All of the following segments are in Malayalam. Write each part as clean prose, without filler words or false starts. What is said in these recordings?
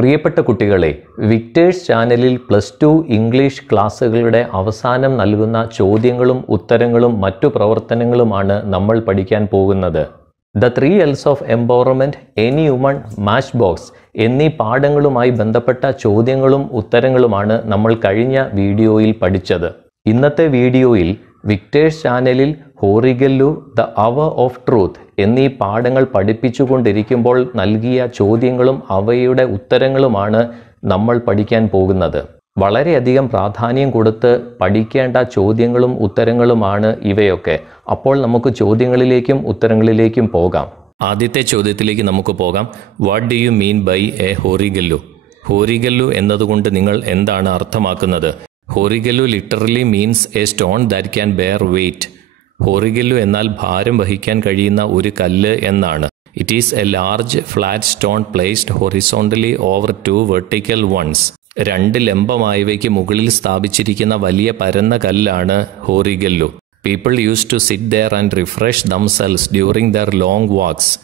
പ്രിയപ്പെട്ട കുട്ടികളെ, വിക്ടേഴ്സ് ചാനലിൽ +2 ഇംഗ്ലീഷ് ക്ലാസ്സുകളുടെ അവസാനം നൽകുന്ന ചോദ്യങ്ങളും ഉത്തരങ്ങളും മറ്റു പ്രവർത്തനങ്ങളുമാണ് നമ്മൾ പഠിക്കാൻ പോകുന്നത്. The 3 L's of empowerment, any woman, match box എന്നീ പാഠങ്ങളുമായി ബന്ധപ്പെട്ട ചോദ്യങ്ങളും ഉത്തരങ്ങളുമാണ് നമ്മൾ കഴിഞ്ഞ വീഡിയോയിൽ പഠിച്ചത്. ഇന്നത്തെ വീഡിയോയിൽ വിക്ടേഴ്സ് ചാനലിൽ ഹോറിഗല്ലു, ദ അവർ ഓഫ് ട്രൂത്ത് എന്നീ പാഠങ്ങൾ പഠിപ്പിച്ചുകൊണ്ടിരിക്കുമ്പോൾ നൽകിയ ചോദ്യങ്ങളും അവയുടെ ഉത്തരങ്ങളുമാണ് നമ്മൾ പഠിക്കാൻ പോകുന്നത്. വളരെയധികം പ്രാധാന്യം കൊടുത്ത് പഠിക്കേണ്ട ചോദ്യങ്ങളും ഉത്തരങ്ങളുമാണ് ഇവയൊക്കെ. അപ്പോൾ നമുക്ക് ചോദ്യങ്ങളിലേക്കും ഉത്തരങ്ങളിലേക്കും പോകാം. ആദ്യത്തെ ചോദ്യത്തിലേക്ക് നമുക്ക് പോകാം. What do you mean by a horigallu? Horigallu എന്നതുകൊണ്ട് നിങ്ങൾ എന്താണ് അർത്ഥമാക്കുന്നത്? Horigallu literally means a stone that can bear weight. Horigallu എന്നാൽ ഭാരം വഹിക്കാൻ കഴിയുന്ന ഒരു കല്ല് എന്നാണ്. It is a large flat stone placed horizontally over 2 vertical ones. 2 ലംബമായവയ്ക്ക് മുകളിൽ സ്ഥാപിച്ചിരിക്കുന്ന വലിയ പരന്ന കല്ലാണ് horigallu. People use to sit there and refresh themselves during their long walks.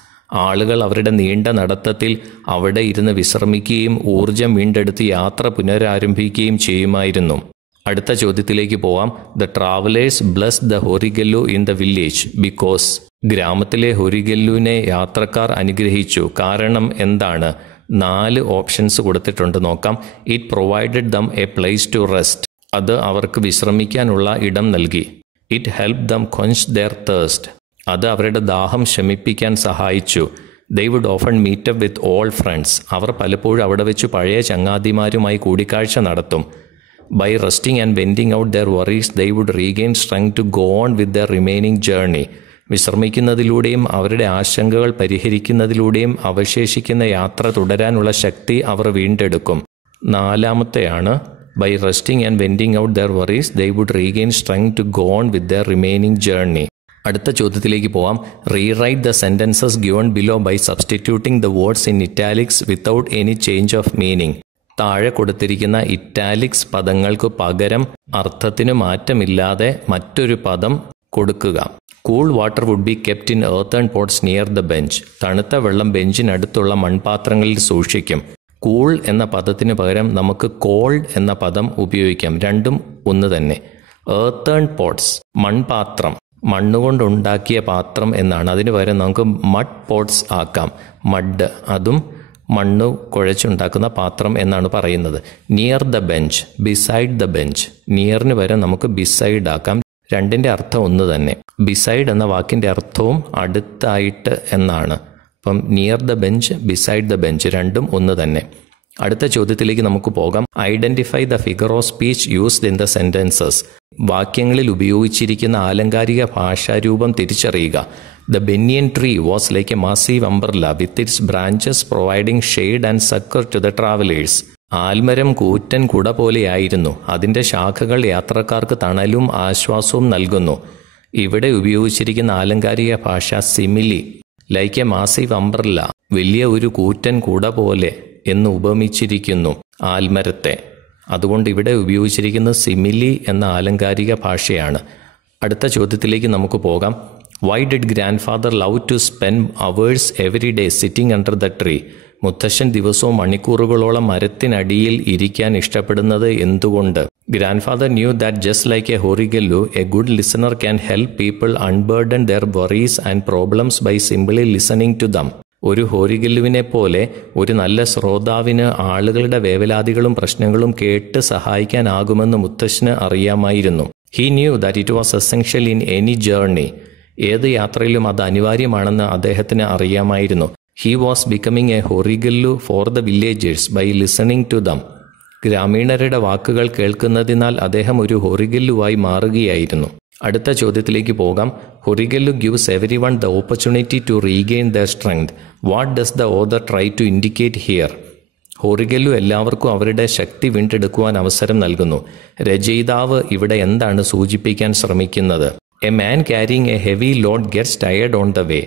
ആളുകൾ അവരുടെ നീണ്ട നടത്തത്തിൽ അവിടെ ഇരുന്ന് വിശ്രമിക്കുകയും ഊർജം വീണ്ടെടുത്ത് യാത്ര പുനരാരംഭിക്കുകയും ചെയ്യുമായിരുന്നു. അടുത്ത ചോദ്യത്തിലേക്ക് പോവാം. The travellers bless the ഹോറിഗല്ലു in the village because. ഗ്രാമത്തിലെ ഹോറിഗല്ലുവിനെ യാത്രക്കാർ അനുഗ്രഹിച്ചു. കാരണം എന്താണ്? 4 ഓപ്ഷൻസ് കൊടുത്തിട്ടുണ്ട്, നോക്കാം. It provided them a place to rest. അത് അവർക്ക് വിശ്രമിക്കാനുള്ള ഇടം നൽകി. It help them quench their thirst. അത് അവരുടെ ദാഹം ശമിപ്പിക്കാൻ സഹായിച്ചു. They would often meet up with old friends. അവർ പലപ്പോഴും അവിടെ വെച്ച് പഴയ ചങ്ങാതിമാരുമായി കൂടിക്കാഴ്ച നടത്തും. By resting and venting out their worries they would regain strength to go on with their remaining journey. വിശ്രമിക്കുന്നതിലൂടെയും അവരുടെ ആശങ്കകൾ പരിഹരിക്കുന്നതിലൂടെയും അവശേഷിക്കുന്ന യാത്ര തുടരാനുള്ള ശക്തി അവർ വീണ്ടെടുക്കും. 4-മത്തെയാണ് by resting and venting out their worries they would regain strength to go on with their remaining journey. അടുത്ത ചോദ്യത്തിലേക്ക് പോവാം. Rewrite the sentences given below by substituting the words in italics without any change of meaning. താഴെ കൊടുത്തിരിക്കുന്ന ഇറ്റാലിക്സ് പദങ്ങൾക്ക് പകരം അർത്ഥത്തിന് മാറ്റമില്ലാതെ മറ്റൊരു പദം കൊടുക്കുക. Cool water would be kept in earthen pots near the bench. തണുത്ത വെള്ളം ബെഞ്ചിനടുത്തുള്ള മൺപാത്രങ്ങളിൽ സൂക്ഷിക്കും. കൂൾ എന്ന പദത്തിന് പകരം നമുക്ക് കോൾഡ് എന്ന പദം ഉപയോഗിക്കാം. രണ്ടും ഒന്ന് തന്നെ. earthen pots മൺപാത്രം, മണ്ണുകൊണ്ടുണ്ടാക്കിയ പാത്രം എന്നാണ്. അതിന് പകരം നമുക്ക് മഡ് പോട്ട്സ് ആക്കാം. മഡ്, അതും മണ്ണ് കുഴച്ചുണ്ടാക്കുന്ന പാത്രം എന്നാണ് പറയുന്നത്. Near the bench, beside the bench. നിയറിന് പകരം നമുക്ക് ബിസൈഡ് ആക്കാം. രണ്ടിൻ്റെ അർത്ഥം ഒന്ന് തന്നെ. ബിസൈഡ് എന്ന വാക്കിൻ്റെ അർത്ഥവും അടുത്തായിട്ട് എന്നാണ്. അപ്പം near the bench, beside the bench രണ്ടും ഒന്ന് തന്നെ. അടുത്ത ചോദ്യത്തിലേക്ക് നമുക്ക് പോകാം. Identify the figure of speech used in the sentences. വാക്യങ്ങളിൽ ഉപയോഗിച്ചിരിക്കുന്ന ആലങ്കാരിക ഭാഷാരൂപം തിരിച്ചറിയുക. The banyan tree was like a massive umbrella with its branches providing shade and succour to the travellers. ആൽമരം കൂറ്റൻ കുട പോലെയായിരുന്നു. അതിൻ്റെ ശാഖകൾ യാത്രക്കാർക്ക് തണലും ആശ്വാസവും നൽകുന്നു. ഇവിടെ ഉപയോഗിച്ചിരിക്കുന്ന ആലങ്കാരിക ഭാഷ simile. Like a massive umbrella, വലിയ ഒരു കൂറ്റൻ കുട പോലെ എന്ന് ഉപമിച്ചിരിക്കുന്നു ആൽമരത്തെ. അതുകൊണ്ട് ഇവിടെ ഉപയോഗിച്ചിരിക്കുന്നത് സിമിലി എന്ന ആലങ്കാരിക ഭാഷയാണ്. അടുത്ത ചോദ്യത്തിലേക്ക് നമുക്ക് പോകാം. Why did grand father love to spend hours every day sitting under the tree? മുത്തശ്ശൻ ദിവസവും മണിക്കൂറുകളോളം മരത്തിനടിയിൽ ഇരിക്കാൻ ഇഷ്ടപ്പെടുന്നത് എന്തുകൊണ്ട്? Grand father knew that just like a horigallu a good listener can help people unburden their worries and problems by simply listening to them. ഒരു ഹോറിഗല്ലുവിനെ പോലെ ഒരു നല്ല ശ്രോതാവിന് ആളുകളുടെ വേവലാതികളും പ്രശ്നങ്ങളും കേട്ട് സഹായിക്കാനാകുമെന്ന് മുത്തശ്ശന് അറിയാമായിരുന്നു. He knew that it was essential in any journey. ഏത് യാത്രയിലും അത് അനിവാര്യമാണെന്ന് അദ്ദേഹത്തിന് അറിയാമായിരുന്നു. ഹി വാസ് ബിക്കമിങ് എ ഹോറിഗല്ലു for the villagers by listening to them. ഗ്രാമീണരുടെ വാക്കുകൾ കേൾക്കുന്നതിനാൽ അദ്ദേഹം ഒരു ഹോറിഗല്ലുവായി മാറുകയായിരുന്നു. അടുത്ത ചോദ്യത്തിലേക്ക് പോകാം. Horigallu gives everyone the opportunity to regain their strength. What does the author try to indicate here? Horigallu എല്ലാവർക്കും അവരുടെ ശക്തി വീണ്ടെടുക്കുവാൻ അവസരം നൽകുന്നു. രചയിതാവ് ഇവിടെ എന്താണ് സൂചിപ്പിക്കാൻ ശ്രമിക്കുന്നത്? A man carrying a heavy load gets tired on the way.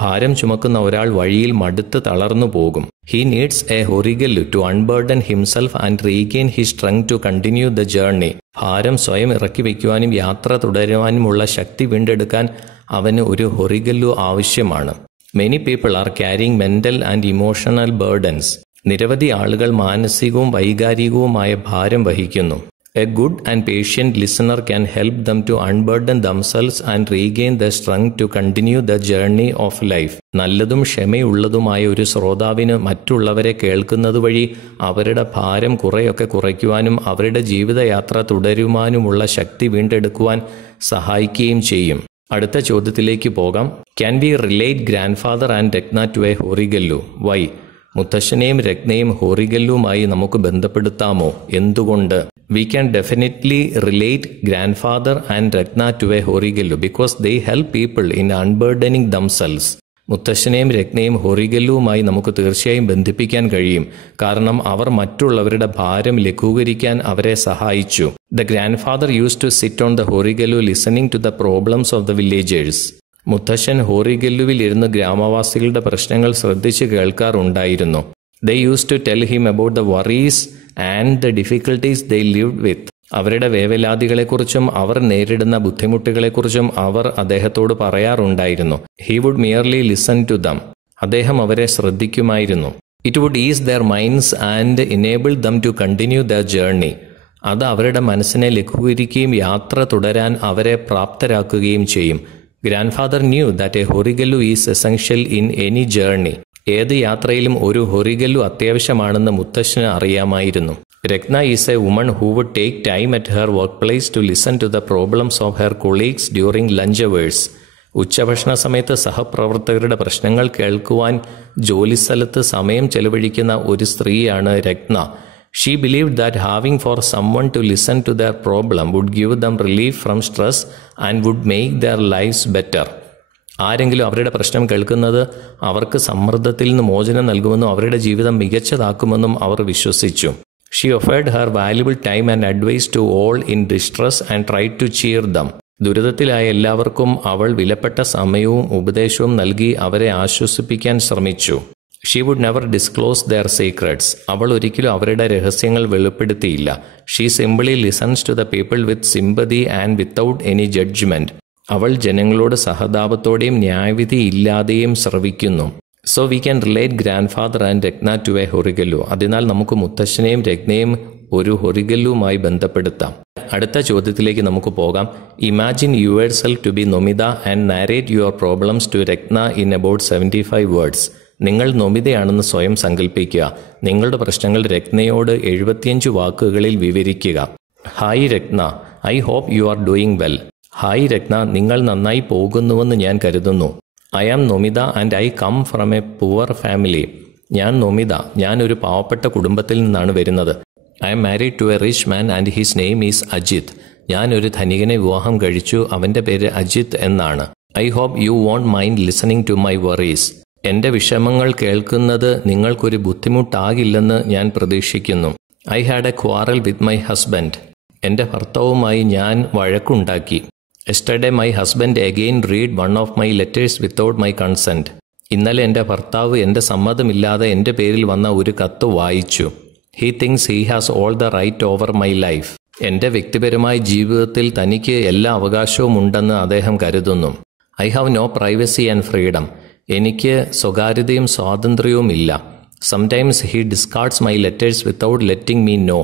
ഭാരം ചുമക്കുന്ന ഒരാൾ വഴിയിൽ മടുത്ത് തളർന്നു പോകും. He needs a horigallu to unburden himself and regain his strength to continue the journey. ഭാരം സ്വയം ഇറക്കി വയ്ക്കുവാനും യാത്ര തുടരുവാനുമുള്ള ശക്തി വീണ്ടെടുക്കാൻ അവന് ഒരു ഹോറിഗല്ലു ആവശ്യമാണ്. Many people are carrying mental and emotional burdens. നിരവധി ആളുകൾ മാനസികവും വൈകാരികവുമായ ഭാരം വഹിക്കുന്നു. A good and patient listener can help them to unburden themselves and regain the strength to continue the journey of life. നല്ലതും ക്ഷമയുള്ളതുമായ ഒരു ശ്രോതാവിന് മറ്റുള്ളവരെ കേൾക്കുന്നത് വഴി അവരുടെ ഭാരം കുറെയൊക്കെ കുറയ്ക്കുവാനും അവരുടെ ജീവിതയാത്ര തുടരുവാനുമുള്ള ശക്തി വീണ്ടെടുക്കുവാൻ സഹായിക്കുകയും ചെയ്യും. അടുത്ത ചോദ്യത്തിലേക്ക് പോകാം. Can we relate grandfather and Ragna to a ഹോറിഗല്ലു? Why? മുത്തശ്ശനെയും രത്നയും ഹോറിഗല്ലുമായി നമുക്ക് ബന്ധപ്പെടുത്താമോ? എന്തുകൊണ്ട്? We can definitely relate grandfather and Ragna to a ഹോറിഗല്ലു because they help people in unburdening themselves. മുത്തശ്ശനെയും രത്നയും ഹോറിഗല്ലുവുമായി നമുക്ക് തീർച്ചയായും ബന്ധിപ്പിക്കാൻ കഴിയും. കാരണം അവർ മറ്റുള്ളവരുടെ ഭാരം ലഘൂകരിക്കാൻ അവരെ സഹായിച്ചു. The grandfather used to sit on the ഹോറിഗല്ലു listening to the problems of the villagers. മുത്തശ്ശൻ ഹോറിഗല്ലുവിൽ ഇരുന്ന് ഗ്രാമവാസികളുടെ പ്രശ്നങ്ങൾ ശ്രദ്ധിച്ച് കേൾക്കാറുണ്ടായിരുന്നു. They used to tell him about the worries and the difficulties they lived with. അവരുടെ വേവലാതികളെക്കുറിച്ചും അവർ നേരിടുന്ന ബുദ്ധിമുട്ടുകളെക്കുറിച്ചും അവർ അദ്ദേഹത്തോട് പറയാറുണ്ടായിരുന്നു. He would merely listen to them. അദ്ദേഹം അവരെ ശ്രദ്ധിക്കുമായിരുന്നു. It would ease their minds and enable them to continue their journey. അത് അവരുടെ മനസ്സിനെ ലഘൂകരിക്കുകയും യാത്ര തുടരാൻ അവരെ പ്രാപ്തരാക്കുകയും ചെയ്യും. Grandfather knew that a ഹോറിഗല്ലു is essential in any journey. ഏത് യാത്രയിലും ഒരു ഹോറിഗല്ലു അത്യാവശ്യമാണെന്ന് മുത്തശ്ശന് അറിയാമായിരുന്നു. Ragna is a woman who would take time at her workplace to listen to the problems of her colleagues during lunch hours. ഉച്ചഭക്ഷണ സമയത്ത് സഹപ്രവർത്തകരുടെ പ്രശ്നങ്ങൾ കേൾക്കുവാൻ ജോലിസ്ഥലത്ത് സമയം ചെലവഴിക്കുന്ന ഒരു സ്ത്രീയാണ് രത്ന. She believed that having for someone to listen to their problem would give them relief from stress and would make their lives better. ആരെങ്കിലും അവരുടെ പ്രശ്നം കേൾക്കുന്നത് അവർക്ക് സമ്മർദ്ദത്തിൽ നിന്ന് മോചനം നൽകുമെന്നും അവരുടെ ജീവിതം മികച്ചതാക്കുമെന്നും അവർ വിശ്വസിച്ചു. She offered her valuable time and advice to all in distress and tried to cheer them. ദുരിതത്തിലായ എല്ലാവർക്കും അവൾ വിലപ്പെട്ട സമയവും ഉപദേശവും നൽകി അവരെ ആശ്വസിപ്പിക്കാൻ ശ്രമിച്ചു. She would never disclose their secrets. അവൾ ഒരിക്കലും അവരുടെ രഹസ്യങ്ങൾ വെളിപ്പെടുത്തിയില്ല. She simply listens to the people with sympathy and without any judgment. അവൾ ജനങ്ങളോട് സഹതാപത്തോടെയും ന്യായവിധി ഇല്ലാതെയും ശ്രവിക്കുന്നു. So we can relate grandfather and Ragna to a ഹോറിഗല്ലു. അതിനാൽ നമുക്ക് മുത്തശ്ശനെയും രത്നയും ഒരു ഹോറിഗല്ലുവുമായി ബന്ധപ്പെടുത്താം. അടുത്ത ചോദ്യത്തിലേക്ക് നമുക്ക് പോകാം. Imagine yourself to be Nomida and narrate your problems to Ragna in about 75 words. നിങ്ങൾ നൊമിതയാണെന്ന് സ്വയം സങ്കല്പിക്കുക. നിങ്ങളുടെ പ്രശ്നങ്ങൾ രത്നയോട് 75 വാക്കുകളിൽ വിവരിക്കുക. Hi Ratna, I hope you are doing well. Hi Ratna, നിങ്ങൾ നന്നായി പോകുന്നുവെന്ന് ഞാൻ കരുതുന്നു. I am Nomita and I come from a poor family. ഞാൻ നൊമിത, ഞാൻ ഒരു പാവപ്പെട്ട കുടുംബത്തിൽ നിന്നാണ് വരുന്നത്. I am married to a rich man and his name is Ajit. ഞാൻ ഒരു ധനികനെ വിവാഹം കഴിച്ചു, അവൻ്റെ പേര് അജിത് എന്നാണ്. I hope you won't mind listening to my worries. എൻ്റെ വിഷമങ്ങൾ കേൾക്കുന്നത് നിങ്ങൾക്കൊരു ബുദ്ധിമുട്ടാകില്ലെന്ന് ഞാൻ പ്രതീക്ഷിക്കുന്നു. I had a quarrel with my husband. എൻ്റെ ഭർത്താവുമായി ഞാൻ വഴക്കുണ്ടാക്കി. Yesterday my husband again read one of my letters without my consent. ഇന്നലെ എൻ്റെ ഭർത്താവ് എൻ്റെ സമ്മതമില്ലാതെ എൻ്റെ പേരിൽ വന്ന ഒരു കത്ത് വായിച്ചു. He thinks he has all the right over my life. എൻ്റെ വ്യക്തിപരമായ ജീവിതത്തിൽ തനിക്ക് എല്ലാ അവകാശവും ഉണ്ടെന്ന് അദ്ദേഹം കരുതുന്നു. I have no privacy and freedom. എനിക്ക് സ്വകാര്യതയും സ്വാതന്ത്ര്യവും ഇല്ല. Sometimes he discards my letters without letting me know.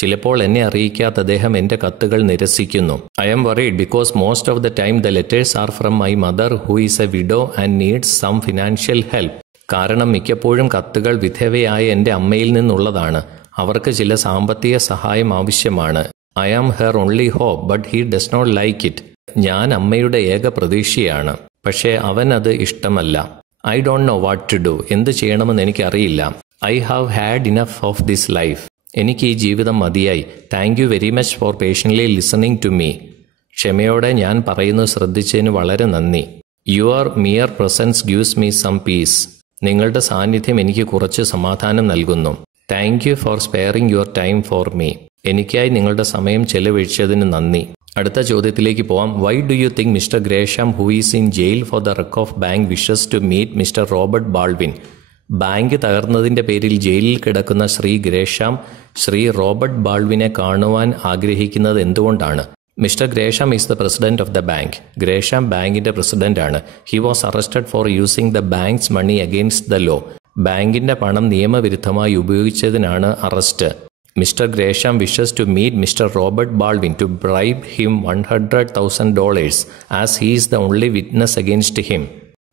ചിലപ്പോൾ എന്നെ അറിയിക്കാത്ത അദ്ദേഹം എൻ്റെ കത്തുകൾ നിരസിക്കുന്നു. I am worried because most of the time the letters are from my mother who is a widow and needs some financial help. കാരണം മിക്കപ്പോഴും കത്തുകൾ വിധവയായ എൻ്റെ അമ്മയിൽ നിന്നുള്ളതാണ്. അവർക്ക് ചില സാമ്പത്തിക സഹായം ആവശ്യമാണ്. I am her only hope but he does not like it. ഞാൻ അമ്മയുടെ ഏക പ്രതീക്ഷയാണ്, പക്ഷേ അവൻ അത് ഇഷ്ടമല്ല. I don't know what to do. എന്ത് ചെയ്യണമെന്ന് എനിക്കറിയില്ല. I have had enough of this life. എനിക്ക് ഈ ജീവിതം മതിയായി. Thank you very much for patiently listening to me. ക്ഷമയോടെ ഞാൻ പറയുന്നത് ശ്രദ്ധിച്ചതിന് വളരെ നന്ദി. Your mere presence gives me some peace. നിങ്ങളുടെ സാന്നിധ്യം എനിക്ക് കുറച്ച് സമാധാനം നൽകുന്നു. Thank you for sparing your time for me. എനിക്കായി നിങ്ങളുടെ സമയം ചെലവഴിച്ചതിന് നന്ദി. അടുത്ത ചോദ്യത്തിലേക്ക് പോവാം. Why do you think Mr Gresham who is in jail for the wreck of bank wishes to meet Mr Robert Baldwin? Bank തകർന്നതിൻ്റെ പേരിൽ ജയിലിൽ കിടക്കുന്ന ശ്രീ ഗ്രേഷാം ശ്രീ റോബർട്ട് ബാൾവിനെ കാണുവാൻ ആഗ്രഹിക്കുന്നത് എന്തുകൊണ്ടാണ്? Mr Gresham is the president of the bank. Gresham ബാങ്കിന്റെ പ്രസിഡന്റാണ്. He was arrested for using the bank's money against the law. ബാങ്കിൻ്റെ പണം നിയമവിരുദ്ധമായി ഉപയോഗിച്ചതിനാണ് arrest. Mr Gresham wishes to meet Mr Robert Baldwin to bribe him $100,000 as he is the only witness against him.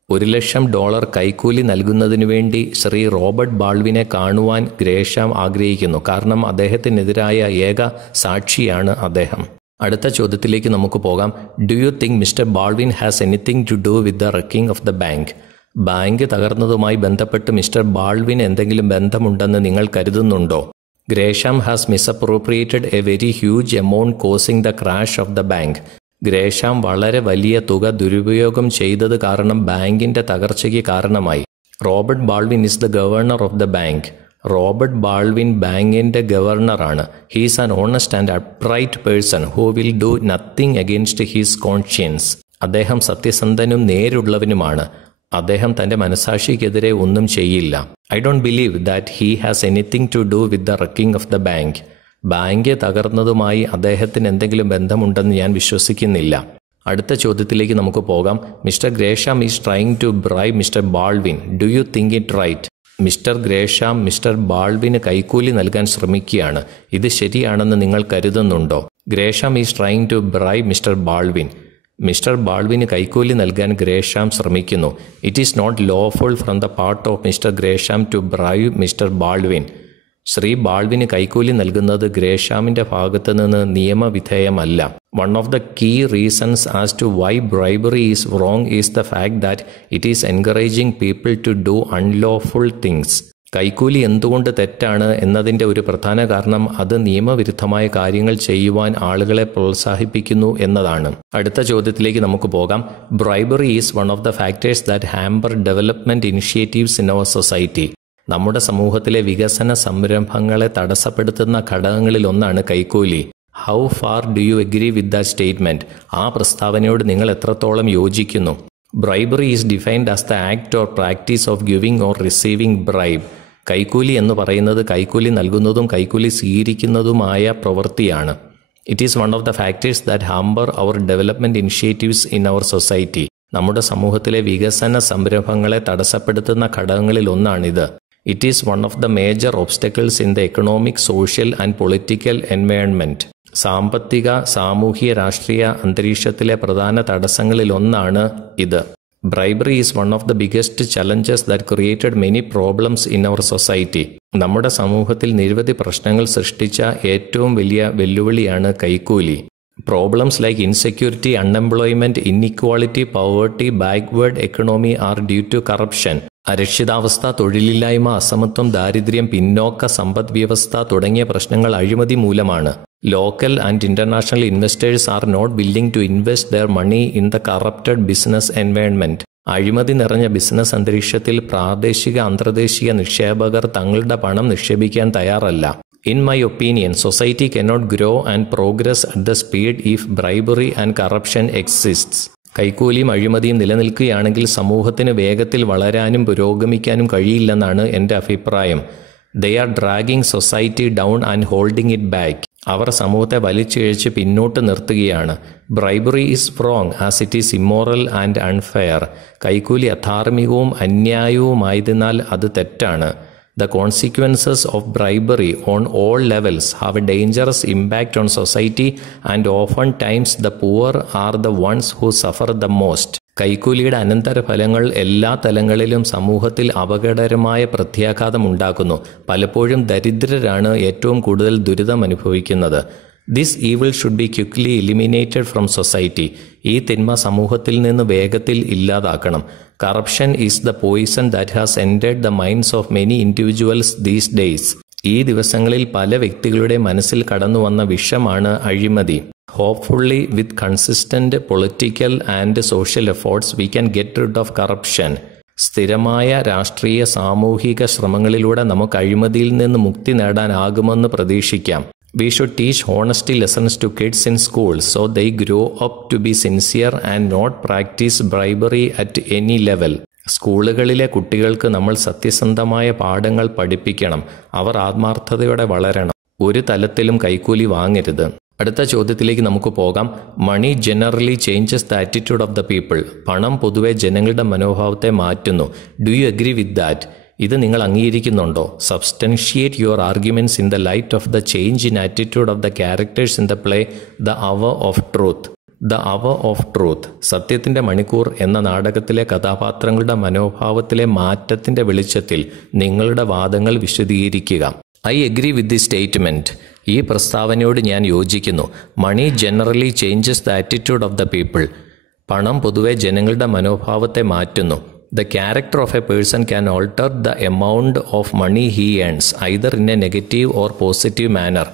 $1,00,000 കൈക്കൂലി നൽകുന്നതിനു വേണ്ടി ശ്രീ റോബർട്ട് ബാൾവിനെ കാണുവാൻ ഗ്രേഷം ആഗ്രഹിക്കുന്നു. കാരണം അദ്ദേഹത്തിനെതിരായ ഏക സാക്ഷിയാണ് അദ്ദേഹം. അടുത്ത ചോദ്യത്തിലേക്ക് നമുക്ക് പോകാം. Do you think Mr Baldwin has anything to do with the wrecking of the bank? Bank തകർന്നതുമായി ബന്ധപ്പെട്ട് മിസ്റ്റർ ബാൾവിൻ എന്തെങ്കിലും ബന്ധമുണ്ടെന്ന് നിങ്ങൾ കരുതുന്നുണ്ടോ? Gresham has misappropriated a very huge amount causing the crash of the bank. Gresham വളരെ വലിയ തുക ദുരുപയോഗം ചെയ്തത് കാരണം ബാങ്കിന്റെ തകർച്ചയ്ക്ക് കാരണമായി. Robert Baldwin is the governor of the bank. Robert Baldwin ബാങ്കിന്റെ ഗവർണറാണ്. He is an honest and upright person who will do nothing against his conscience. അദ്ദേഹം സത്യസന്ധനും നേരുള്ളവനുമാണ്. അദ്ദേഹം തന്റെ മനസാക്ഷിക്കെതിരെ ഒന്നും ചെയ്യില്ല. I don't believe that he has anything to do with the wrecking of the bank. Bank തകർന്നതുമായി അദ്ദേഹത്തിന് എന്തെങ്കിലും ബന്ധമുണ്ടെന്ന് ഞാൻ വിശ്വസിക്കുന്നില്ല. അടുത്ത ചോദ്യത്തിലേക്ക് നമുക്ക് പോകാം. Mr Gresham is trying to bribe Mr Baldwin. Do you think it right? Mr Gresham Mr ബാൾവിന് കൈക്കൂലി നൽകാൻ ശ്രമിക്കുകയാണ്. ഇത് ശരിയാണെന്ന് നിങ്ങൾ കരുതുന്നുണ്ടോ? Gresham is trying to bribe Mr Baldwin. Mr ബാൾവിന് കൈക്കൂലി നൽകാൻ ഗ്രേഷം ശ്രമിക്കുന്നു. It is not lawful from the part of Mr Gresham to bribe Mr Baldwin. Shri ബാൾവിന് കൈക്കൂലി നൽകുന്നത് ഗ്രേഷാമിന്റെ ഭാഗത്ത് നിന്ന് നിയമവിധേയമല്ല. One of the key reasons as to why bribery is wrong is the fact that it is encouraging people to do unlawful things. കൈക്കൂലി എന്തുകൊണ്ട് തെറ്റാണ് എന്നതിൻ്റെ ഒരു പ്രധാന കാരണം അത് നിയമവിരുദ്ധമായ കാര്യങ്ങൾ ചെയ്യുവാൻ ആളുകളെ പ്രോത്സാഹിപ്പിക്കുന്നു എന്നതാണ്. അടുത്ത ചോദ്യത്തിലേക്ക് നമുക്ക് പോകാം. Bribery is one of the factors that hamper development initiatives in our society. നമ്മുടെ സമൂഹത്തിലെ വികസന സംരംഭങ്ങളെ തടസ്സപ്പെടുത്തുന്ന ഘടകങ്ങളിൽ ഒന്നാണ് കൈക്കൂലി. How far do you agree with that statement? ആ പ്രസ്താവനയോട് നിങ്ങൾ എത്രത്തോളം യോജിക്കുന്നു? Bribery is defined as the act or practice of giving or receiving bribe. കൈക്കൂലി എന്ന് പറയുന്നത് കൈക്കൂലി നൽകുന്നതും കൈക്കൂലി സ്വീകരിക്കുന്നതുമായ പ്രവൃത്തിയാണ്. It is one of the factors that hamper our development initiatives in our society. നമ്മുടെ സമൂഹത്തിലെ വികസന സംരംഭങ്ങളെ തടസ്സപ്പെടുത്തുന്ന ഘടകങ്ങളിൽ ഒന്നാണിത്. It is one of the major obstacles in the economic, social and political environment. സാമ്പത്തിക, സാമൂഹിക, രാഷ്ട്രീയ അന്തരീക്ഷത്തിലെ പ്രധാന തടസ്സങ്ങളിലൊന്നാണ് ഇത്. Bribery is one of the biggest challenges that created many problems in our society. നമ്മുടെ സമൂഹത്തിൽ നിരവധി പ്രശ്നങ്ങൾ സൃഷ്ടിച്ച ഏറ്റവും വലിയ വെല്ലുവിളിയാണ് കൈക്കൂലി. Problems like insecurity, unemployment, inequality, poverty, backward economy are due to corruption. അരക്ഷിതാവസ്ഥ, തൊഴിലില്ലായ്മ, അസമത്വം, ദാരിദ്ര്യം, പിന്നോക്ക സമ്പദ് വ്യവസ്ഥ തുടങ്ങിയ പ്രശ്നങ്ങൾ അഴിമതി മൂലമാണ്. Local and international investors are not willing to invest their money in the corrupted business environment. അഴിമതി നിറഞ്ഞ ബിസിനസ് അന്തരീക്ഷത്തിൽ പ്രാദേശിക, അന്തർദേശീയ നിക്ഷേപകർ തങ്ങളുടെ പണം നിക്ഷേപിക്കാൻ തയ്യാറല്ല. In my opinion, society cannot grow and progress at the speed if bribery and corruption exists. കൈക്കൂലിയും അഴിമതിയും നിലനിൽക്കുകയാണെങ്കിൽ സമൂഹത്തിന് വേഗത്തിൽ വളരാനും പുരോഗമിക്കാനും കഴിയില്ലെന്നാണ് എൻ്റെ അഭിപ്രായം. They are dragging society down and holding it back. അവർ സമൂഹത്തെ വലിച്ചിഴച്ച് പിന്നോട്ട് നിർത്തുകയാണ്. Bribery is wrong as it is immoral and unfair. കൈക്കൂലി അധാർമികവും അന്യായവുമായതിനാൽ അത് തെറ്റാണ്. The consequences of bribery on all levels have a dangerous impact on society and oftentimes the poor are the ones who suffer the most. കൈക്കൂലിയുടെ അനന്തരഫലങ്ങൾ എല്ലാ തലങ്ങളിലും സമൂഹത്തിൽ അപകടകരമായ പ്രത്യാഘാതം ഉണ്ടാക്കുന്നു. പലപ്പോഴും ദരിദ്രരാണ് ഏറ്റവും കൂടുതൽ ദുരിതം അനുഭവിക്കുന്നത്. This evil should be quickly eliminated from society. ഈ തിന്മ സമൂഹത്തിൽ നിന്ന് വേഗത്തിൽ ഇല്ലാതാക്കണം. Corruption is the poison that has entered the minds of many individuals these days. ഈ ദിവസങ്ങളിൽ പല വ്യക്തികളുടെ മനസ്സിൽ കടന്നു വന്ന വിഷമാണ് അഴിമതി. Hopefully, with consistent political and social efforts, we can get rid of corruption. സ്ഥിരമായ രാഷ്ട്രീയ, സാമൂഹിക ശ്രമങ്ങളിലൂടെ നമുക്ക് അഴിമതിയിൽ നിന്ന് മുക്തി നേടാനാകുമെന്ന് പ്രതീക്ഷിക്കാം. We should teach honesty lessons to kids in school so they grow up to be sincere and not practice bribery at any level. സ്കൂളുകളിലെ കുട്ടികൾക്ക് നമ്മൾ സത്യസന്ധമായ പാഠങ്ങൾ പഠിപ്പിക്കണം. അവർ ആത്മാർത്ഥതയോടെ വളരണം. ഒരു തലത്തിലും കൈക്കൂലി വാങ്ങരുത്. അടുത്ത ചോദ്യത്തിലേക്ക് നമുക്ക് പോകാം. Money generally changes the attitude of the people. പണം പൊതുവെ ജനങ്ങളുടെ മനോഭാവത്തെ മാറ്റുന്നു. Do you agree with that? ഇത് നിങ്ങൾ അംഗീകരിക്കുന്നുണ്ടോ? Substantiate your arguments in the light of the change in attitude of the characters in the play the hour of truth. The hour of truth, സത്യത്തിൻ്റെ മണിക്കൂർ എന്ന നാടകത്തിലെ കഥാപാത്രങ്ങളുടെ മനോഭാവത്തിലെ മാറ്റത്തിൻ്റെ വെളിച്ചത്തിൽ നിങ്ങളുടെ വാദങ്ങൾ വിശദീകരിക്കുക. I agree with the statement. ഈ പ്രസ്താവനയോട് ഞാൻ യോജിക്കുന്നു. Money generally changes the attitude of the people. പണം പൊതുവെ ജനങ്ങളുടെ മനോഭാവത്തെ മാറ്റുന്നു. The character of a person can alter the amount of money he earns either in a negative or positive manner.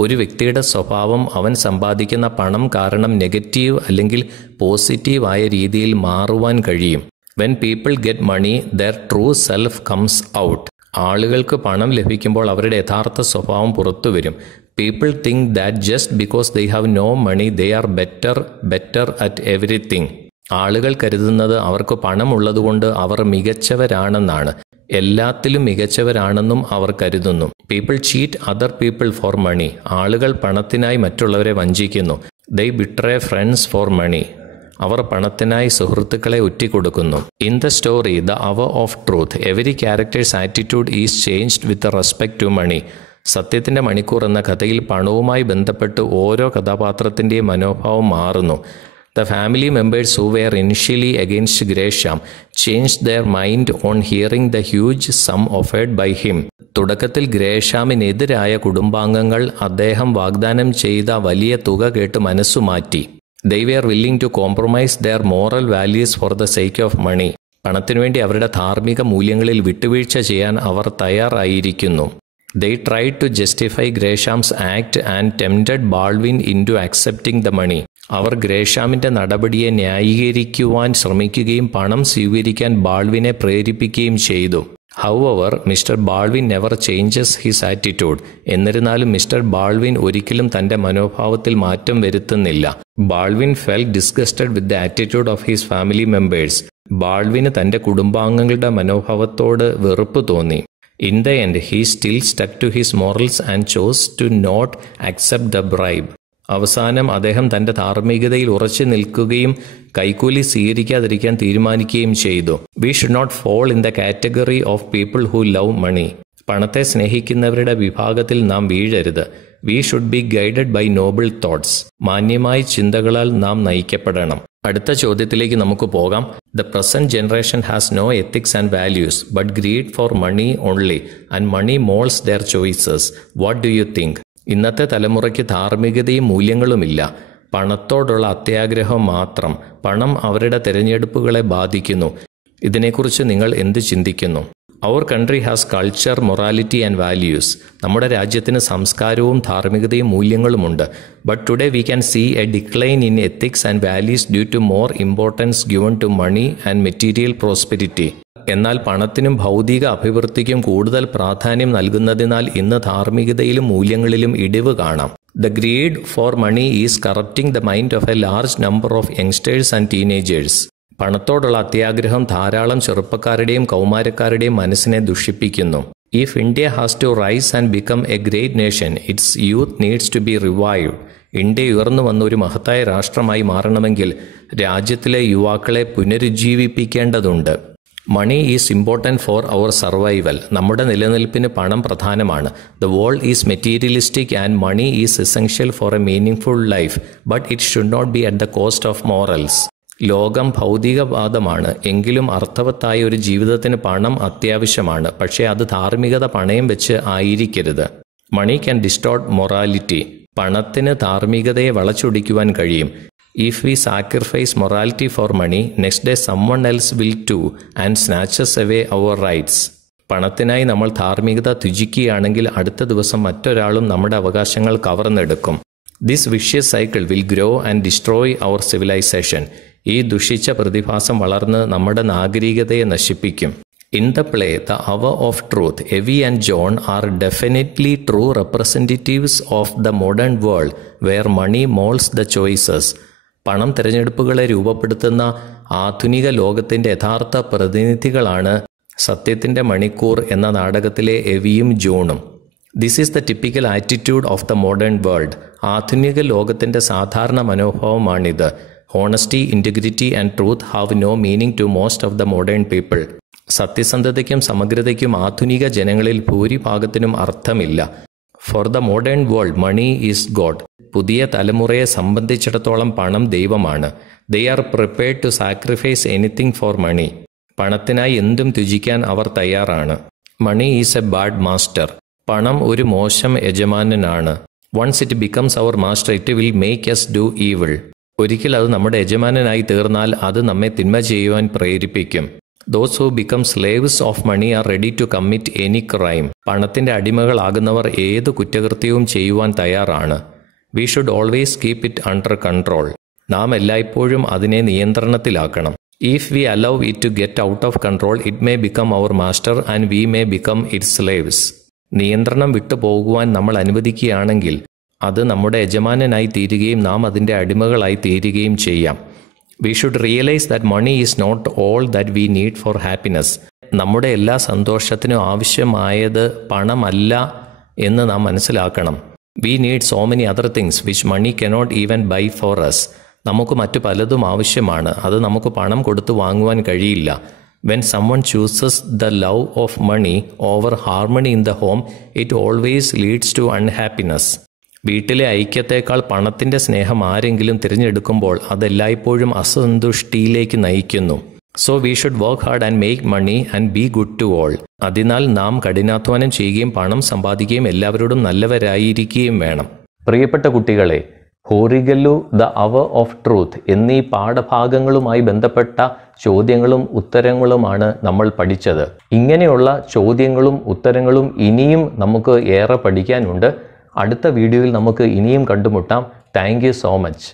ഒരു വ്യക്തിയുടെ സ്വഭാവം അവൻ സമ്പാദിക്കുന്ന പണം കാരണം നെഗറ്റീവ് അല്ലെങ്കിൽ പോസിറ്റീവായ രീതിയിൽ മാറുവാൻ കഴിയും. When people get money their true self comes out. ആളുകൾക്ക് പണം ലഭിക്കുമ്പോൾ അവരുടെ യഥാർത്ഥ സ്വഭാവം പുറത്തു വരും. People think that just because they have no money they are better at everything. ആളുകൾ കരുതുന്നത് അവർക്ക് പണമുള്ളതുകൊണ്ട് അവർ മികച്ചവരാണെന്നാണ്. എല്ലാത്തിലും മികച്ചവരാണെന്നും അവർ കരുതുന്നു. People cheat other people for money. ആളുകൾ പണത്തിനായി മറ്റുള്ളവരെ വഞ്ചിക്കുന്നു. They betray friends for money. അവർ പണത്തിനായി സുഹൃത്തുക്കളെ ഒറ്റിക്കൊടുക്കുന്നു. In the story the hour of truth every character's attitude is changed with respect to money. സത്യത്തിൻ്റെ മണിക്കൂർ എന്ന കഥയിൽ പണവുമായി ബന്ധപ്പെട്ട് ഓരോ കഥാപാത്രത്തിൻ്റെയും മനോഭാവം മാറുന്നു. The family members who were initially against Gresham changed their mind on hearing the huge sum offered by him. തുടക്കത്തിൽ ഗ്രേഷാമിനെതിരായ കുടുംബാംഗങ്ങൾ അദ്ദേഹം വാഗ്ദാനം ചെയ്ത വലിയ തുക കേട്ട് മനസ്സുമാറ്റി. They were willing to compromise their moral values for the sake of money. പണത്തിനുവേണ്ടി അവരുടെ ധാർമ്മിക മൂല്യങ്ങളിൽ വിട്ടുവീഴ്ച ചെയ്യാൻ അവർ തയ്യാറായിരിക്കുന്നു. They tried to justify Gresham's act and tempted Baldwin into accepting the money. അവർ ഗ്രേഷാമിൻ്റെ നടപടിയെ ന്യായീകരിക്കുവാൻ ശ്രമിക്കുകയും പണം സ്വീകരിക്കാൻ ബാൾവിനെ പ്രേരിപ്പിക്കുകയും ചെയ്തു. However, Mr Baldwin never changes his attitude. എന്നിരുന്നാലും മിസ്റ്റർ ബാൾവിൻ ഒരിക്കലും തൻ്റെ മനോഭാവത്തിൽ മാറ്റം വരുത്തുന്നില്ല. Baldwin felt disgusted with the attitude of his family members. ബാൾവിന് തൻ്റെ കുടുംബാംഗങ്ങളുടെ മനോഭാവത്തോട് വെറുപ്പ് തോന്നി. In the end, he still stuck to his morals and chose to not accept the bribe. അവസാനം അദ്ദേഹം തൻ്റെ ധാർമ്മികതയിൽ ഉറച്ചു നിൽക്കുകയും കൈക്കൂലി സ്വീകരിക്കാതിരിക്കാൻ തീരുമാനിക്കുകയും ചെയ്തു. We should not fall in the category of people who love money. പണത്തെ സ്നേഹിക്കുന്നവരുടെ വിഭാഗത്തിൽ നാം വീഴരുത്. We should be guided by noble thoughts. മാന്യമായ ചിന്തകളാൽ നാം നയിക്കപ്പെടണം. അടുത്ത ചോദ്യത്തിലേക്ക് നമുക്ക് പോകാം. The present generation has no ethics and values, but greed for money only, and money molds their choices. What do you think? ഇന്നത്തെ തലമുറയ്ക്ക് ധാർമ്മികതയും മൂല്യങ്ങളുമില്ല. പണത്തോടുള്ള അത്യാഗ്രഹം മാത്രം. പണം അവരുടെ തിരഞ്ഞെടുപ്പുകളെ ബാധിക്കുന്നു. ഇതിനെക്കുറിച്ച് നിങ്ങൾ എന്ത് ചിന്തിക്കുന്നു? Our country has culture, morality and values. നമ്മുടെ രാജ്യത്തിന് സംസ്കാരവും ധാർമ്മികതയും മൂല്യങ്ങളുമുണ്ട്. But today we can see a decline in ethics and values due to more importance given to money and material prosperity. എന്നാൽ പണത്തിനും ഭൗതിക അഭിവൃദ്ധിക്കും കൂടുതൽ പ്രാധാന്യം നൽകുന്നതിനാൽ ഇന്ന് ധാർമ്മികതയിലും മൂല്യങ്ങളിലും ഇടിവ് കാണാം. The greed for money is corrupting the mind of a large number of youngsters and teenagers. പണത്തോടുള്ള അത്യാഗ്രഹം ധാരാളം ചെറുപ്പക്കാരുടെയും കൗമാരക്കാരുടെയും മനസ്സിനെ ദുഷിപ്പിക്കുന്നു. If India has to rise and become a great nation, its youth needs to be revived. India ഉയർന്നു വന്ന ഒരു മഹത്തായ രാഷ്ട്രമായി മാറണമെങ്കിൽ രാജ്യത്തിലെ യുവാക്കളെ പുനരുജ്ജീവിപ്പിക്കേണ്ടതുണ്ട്. Money is important for our survival. നമ്മുടെ നിലനിൽപ്പിന് പണം പ്രധാനമാണ്. The world is materialistic and money is essential for a meaningful life, but it should not be at the cost of morals. ലോകം ഭൗതികവാദമാണ്. എങ്കിലും അർത്ഥവത്തായ ഒരു ജീവിതത്തിന് പണം അത്യാവശ്യമാണ്. പക്ഷേ അത് ധാർമ്മികത പണയം വെച്ച് ആയിരിക്കരുത്. Money can distort morality. പണത്തിന് ധാർമ്മികതയെ വളച്ചൊടിക്കുവാൻ കഴിയും. If we sacrifice morality for money, next day someone else will too and snatches away our rights. പണത്തിനായി നമ്മൾ ധാർമ്മികത ത്യജിക്കുകയാണെങ്കിൽ അടുത്ത ദിവസം മറ്റൊരാളും നമ്മുടെ അവകാശങ്ങൾ കവർന്നെടുക്കും. This vicious cycle will grow and destroy our civilization. ഈ ദുഷിച്ച പ്രതിഭാസം വളർന്ന് നമ്മുടെ നാഗരികതയെ നശിപ്പിക്കും. In the play, The Hour of Truth, Evie and John are definitely true representatives of the modern world where money molds the choices. പണം തിരഞ്ഞെടുപ്പുകളെ രൂപപ്പെടുത്തുന്ന ആധുനിക ലോകത്തിൻ്റെ യഥാർത്ഥ പ്രതിനിധികളാണ് സത്യത്തിൻ്റെ മണിക്കൂർ എന്ന നാടകത്തിലെ എവിയും ജോണും. This is the typical attitude of the modern world. ആധുനിക ലോകത്തിൻ്റെ സാധാരണ മനോഭാവമാണിത്. Honesty, integrity and truth have no meaning to most of the modern people. സത്യസന്ധതയ്ക്കും സമഗ്രതയ്ക്കും ആധുനിക ജനങ്ങളിൽ ഭൂരിഭാഗത്തിനും അർത്ഥമില്ല. For the modern world money is god. പുതിയ തലമുറയെ സംബന്ധിച്ചിടത്തോളം പണം ദൈവമാണ്. They are prepared to sacrifice anything for money. പണത്തിനായി എന്തും ത്യജിക്കാൻ അവർ തയ്യാറാണ്. Money is a bad master. പണം ഒരു മോശം യജമാനനാണ്. Once it becomes our master it will make us do evil. ഒരിക്കൽ അത് നമ്മുടെ യജമാനനായി തീർന്നാൽ അത് നമ്മെ തിന്മ ചെയ്യുവാൻ പ്രേരിപ്പിക്കും. Those who become slaves of money are ready to commit any crime. പണത്തിന്റെ അടിമകളാകുന്നവർ ഏത് കുറ്റകൃത്യവും ചെയ്യുവാൻ തയ്യാറാണ്. We should always keep it under control. നാം എല്ലായ്പ്പോഴും അതിനെ നിയന്ത്രണത്തിലാക്കണം. If we allow it to get out of control, it may become our master and we may become its slaves. നിയന്ത്രണം വിട്ടു പോകുവാൻ നമ്മൾ അനുവദിക്കുകയാണെങ്കിൽ അത് നമ്മുടെ യജമാനനായി തീരുകയും നാം അതിൻ്റെ അടിമകളായി തീരുകയും ചെയ്യാം. We should realize that money is not all that we need for happiness. നമ്മുടെ എല്ലാ സന്തോഷത്തിനും ആവശ്യമായത് പണമല്ല എന്ന് നാം മനസ്സിലാക്കണം. We need so many other things which money cannot even buy for us. നമുക്ക് മറ്റു പലതും ആവശ്യമാണ്, അത് നമുക്ക് പണം കൊടുത്ത് വാങ്ങുവാൻ കഴിയില്ല. When someone chooses the love of money over harmony in the home, it always leads to unhappiness. വീട്ടിലെ ഐക്യത്തേക്കാൾ പണത്തിന്റെ സ്നേഹം ആരെങ്കിലും തിരഞ്ഞെടുക്കുമ്പോൾ അതെല്ലായ്പ്പോഴും അസന്തുഷ്ടിയിലേക്ക് നയിക്കുന്നു. So we should work hard and make money and be good to all. അതിനാൽ നാം കഠിനാധ്വാനം ചെയ്യുകയും പണം സമ്പാദിക്കുകയും എല്ലാവരോടും നല്ലവരായിരിക്കുകയും വേണം. പ്രിയപ്പെട്ട കുട്ടികളെ, ഹോറിഗല്ലു, ദ അവർ ഓഫ് ട്രൂത്ത് എന്നീ പാഠഭാഗങ്ങളുമായി ബന്ധപ്പെട്ട ചോദ്യങ്ങളും ഉത്തരങ്ങളുമാണ് നമ്മൾ പഠിച്ചത്. ഇങ്ങനെയുള്ള ചോദ്യങ്ങളും ഉത്തരങ്ങളും ഇനിയും നമുക്ക് ഏറെ പഠിക്കാനുണ്ട്. അടുത്ത വീഡിയോയിൽ നമുക്ക് ഇനിയും കണ്ടുമുട്ടാം. Thank you so much.